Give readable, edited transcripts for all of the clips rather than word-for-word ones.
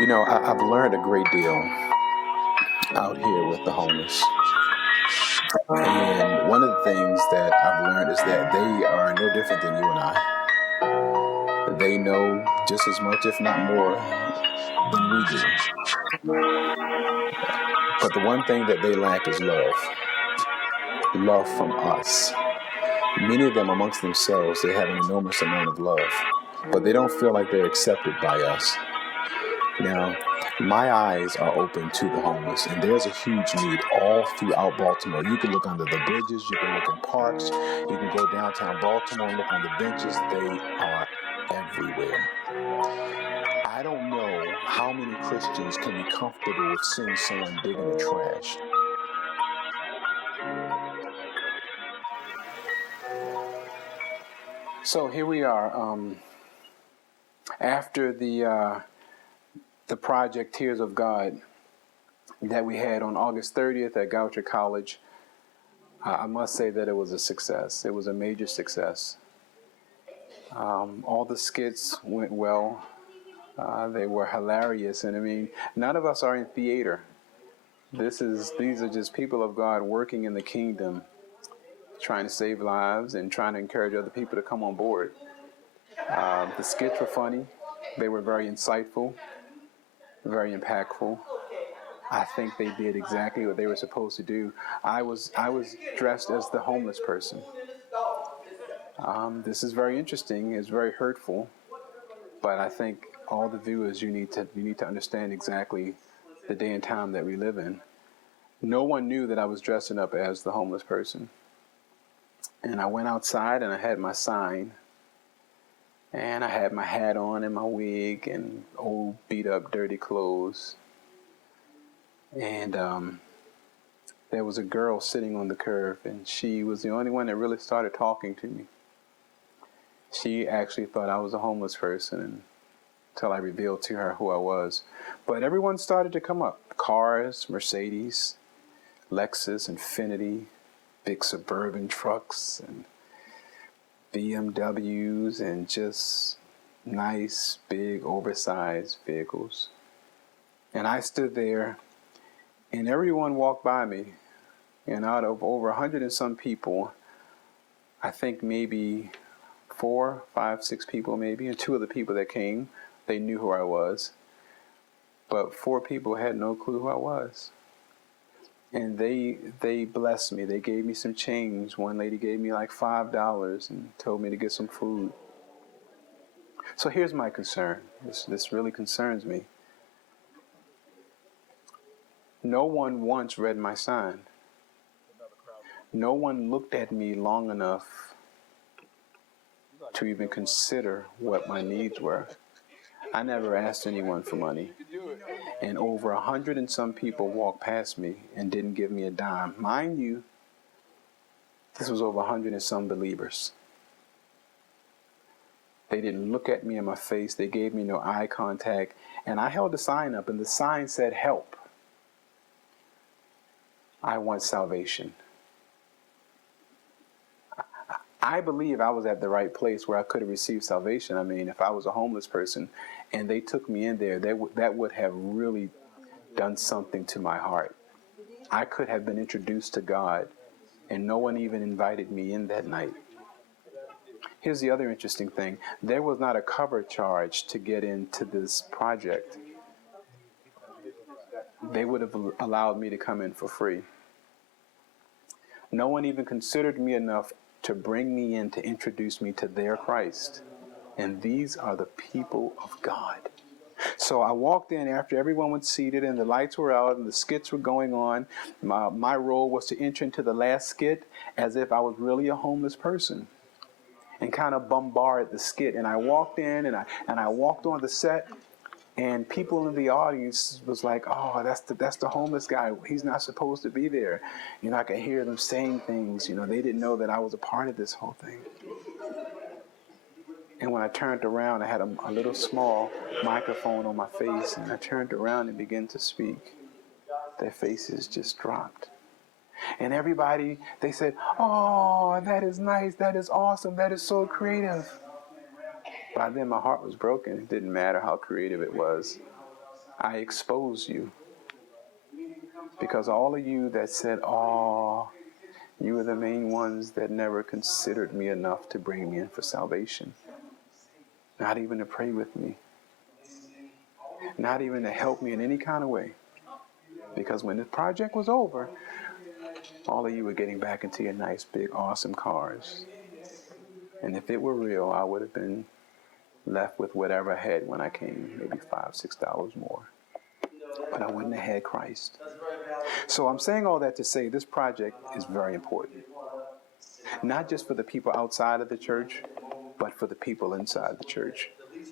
I've learned a great deal out here with the homeless. And one of the things that I've learned is that they are no different than you and I. They know just as much, if not more, than we do. But the one thing that they lack is love. Love from us. Many of them amongst themselves, they have an enormous amount of love. But they don't feel like they're accepted by us. Now, my eyes are open to the homeless, and there's a huge need all throughout Baltimore. You can look under the bridges, you can look in parks, you can go downtown Baltimore and look on the benches. They are everywhere. I don't know how many Christians can be comfortable with seeing someone digging the trash. So here we are. After the project Tears of God that we had on August 30th at Goucher College, I must say that it was a success. It was a major success. All the skits went well. They were hilarious, and I mean, none of us are in theater. These are just people of God working in the kingdom, trying to save lives and trying to encourage other people to come on board. The skits were funny. They were very insightful, very impactful. I think they did exactly what they were supposed to do. I was dressed as the homeless person. This is very interesting. It's very hurtful, but I think all the viewers, you need to understand exactly the day and time that we live in. No one knew that I was dressing up as the homeless person, and I went outside and I had my sign, and I had my hat on and my wig and old beat up, dirty clothes, and there was a girl sitting on the curb, and she was the only one that really started talking to me. She actually thought I was a homeless person until I revealed to her who I was. But everyone started to come up. Cars, Mercedes, Lexus, Infiniti, big suburban trucks, and BMWs, and just nice, big, oversized vehicles. And I stood there, and everyone walked by me. And out of over 100 and some people, I think maybe 4, 5, 6 people maybe, and 2 of the people that came, they knew who I was. But 4 people had no clue who I was. And they blessed me. They gave me some change. One lady gave me like $5 and told me to get some food. So here's my concern. This really concerns me. No one once read my sign. No one looked at me long enough to even consider what my needs were. I never asked anyone for money. And over 100 and some people walked past me and didn't give me a dime. Mind you, this was over 100 and some believers. They didn't look at me in my face. They gave me no eye contact. And I held the sign up, and the sign said, "Help. I want salvation." I believe I was at the right place where I could have received salvation. I mean, if I was a homeless person and they took me in there, that would have really done something to my heart. I could have been introduced to God, and no one even invited me in that night. Here's the other interesting thing. There was not a cover charge to get into this project. They would have allowed me to come in for free. No one even considered me enough to bring me in to introduce me to their Christ. And these are the people of God. So I walked in after everyone was seated and the lights were out and the skits were going on. My role was to enter into the last skit as if I was really a homeless person and kind of bombard the skit. And I walked in and I walked on the set, and people in the audience was like, "Oh, that's the homeless guy. He's not supposed to be there." I could hear them saying things. They didn't know that I was a part of this whole thing. And when I turned around, I had a little small microphone on my face, and I turned around and began to speak. Their faces just dropped. And everybody, they said, "Oh, that is nice. That is awesome. That is so creative." By then, my heart was broken. It didn't matter how creative it was. I expose you. Because all of you that said, oh, you were the main ones that never considered me enough to bring me in for salvation. Not even to pray with me. Not even to help me in any kind of way. Because when the project was over, all of you were getting back into your nice, big, awesome cars. And if it were real, I would have been left with whatever I had when I came, maybe $5, $6 more. But I wouldn't have had Christ. So I'm saying all that to say this project is very important. Not just for the people outside of the church, but for the people inside the church.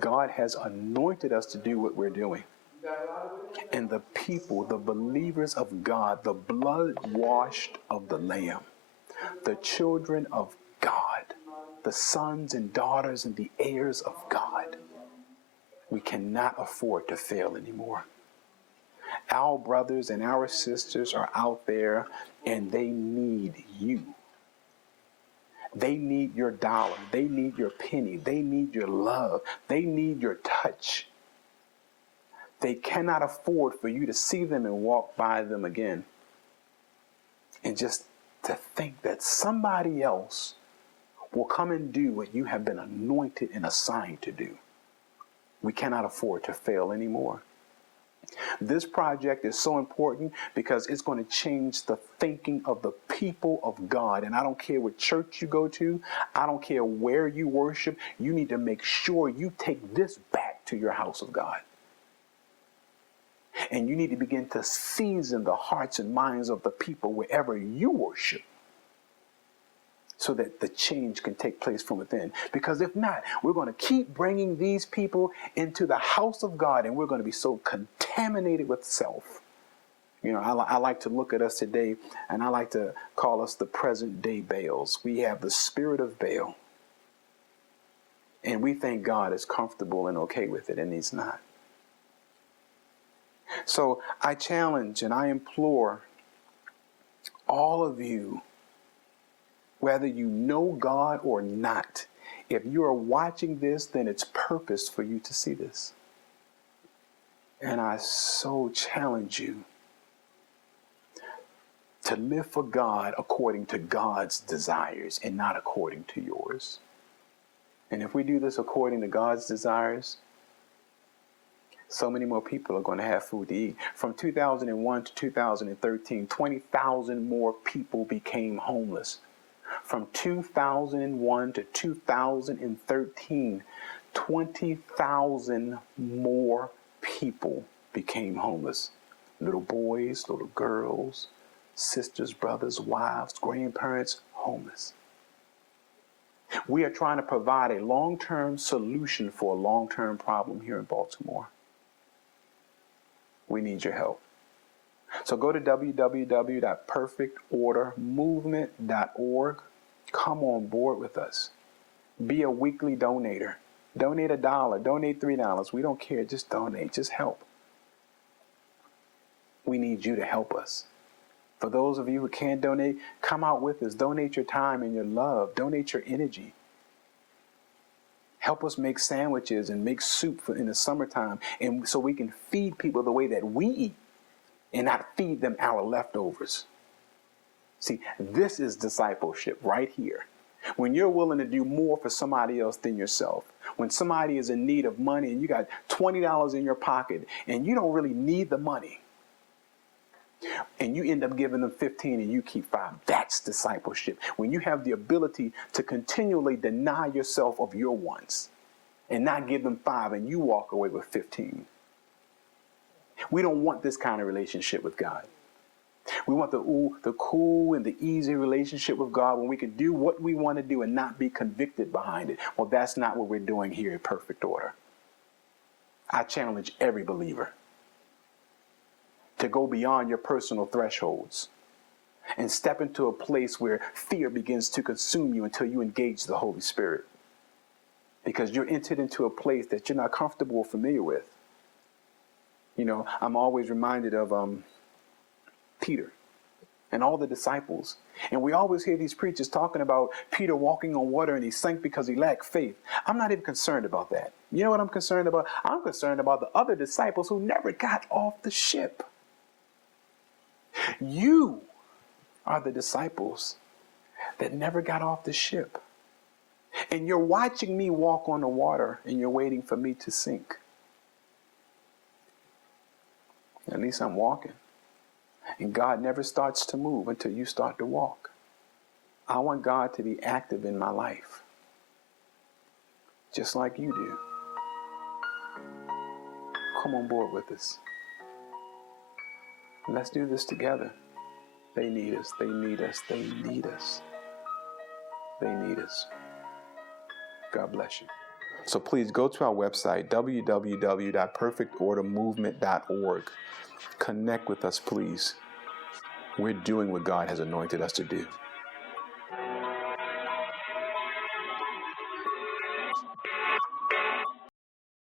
God has anointed us to do what we're doing. And the people, the believers of God, the blood washed of the Lamb, the children of God, the sons and daughters and the heirs of God, we cannot afford to fail anymore. Our brothers and our sisters are out there and they need you. They need your dollar. They need your penny. They need your love. They need your touch. They cannot afford for you to see them and walk by them again. And just to think that somebody else will come and do what you have been anointed and assigned to do. We cannot afford to fail anymore. This project is so important because it's going to change the thinking of the people of God. And I don't care what church you go to. I don't care where you worship. You need to make sure you take this back to your house of God. And you need to begin to season the hearts and minds of the people wherever you worship, so that the change can take place from within. Because if not, we're going to keep bringing these people into the house of God, and we're going to be so contaminated with self. You know, I like to look at us today, and I like to call us the present day Baals. We have the spirit of Baal. And we think God is comfortable and okay with it, and he's not. So I challenge and I implore all of you, whether you know God or not, if you are watching this, then it's purpose for you to see this. And I so challenge you to live for God according to God's desires and not according to yours. And if we do this according to God's desires, so many more people are going to have food to eat. From 2001 to 2013, 20,000 more people became homeless. From 2001 to 2013, 20,000 more people became homeless. Little boys, little girls, sisters, brothers, wives, grandparents, homeless. We are trying to provide a long-term solution for a long-term problem here in Baltimore. We need your help. So go to www.perfectordermovement.org. Come on board with us. Be a weekly donator. Donate $1, donate $3. We don't care. Just donate. Just help. We need you to help us. For those of you who can't donate, come out with us. Donate your time and your love. Donate your energy. Help us make sandwiches and make soup in the summertime, and so we can feed people the way that we eat and not feed them our leftovers. See, this is discipleship right here. When you're willing to do more for somebody else than yourself. When somebody is in need of money and you got $20 in your pocket and you don't really need the money, and you end up giving them 15 and you keep 5. That's discipleship. When you have the ability to continually deny yourself of your wants and not give them 5 and you walk away with 15. We don't want this kind of relationship with God. We want the cool and the easy relationship with God when we can do what we want to do and not be convicted behind it. Well, that's not what we're doing here at Perfect Order. I challenge every believer to go beyond your personal thresholds and step into a place where fear begins to consume you until you engage the Holy Spirit. Because you're entered into a place that you're not comfortable or familiar with. You know, I'm always reminded of Peter. and all the disciples. And we always hear these preachers talking about Peter walking on water and he sank because he lacked faith. I'm not even concerned about that. You know what I'm concerned about? I'm concerned about the other disciples who never got off the ship. You are the disciples that never got off the ship. And you're watching me walk on the water and you're waiting for me to sink. At least I'm walking. And God never starts to move until you start to walk. I want God to be active in my life, just like you do. Come on board with us. Let's do this together. They need us. They need us. They need us. They need us. God bless you. So please go to our website, www.perfectordermovement.org. Connect with us, please. We're doing what God has anointed us to do.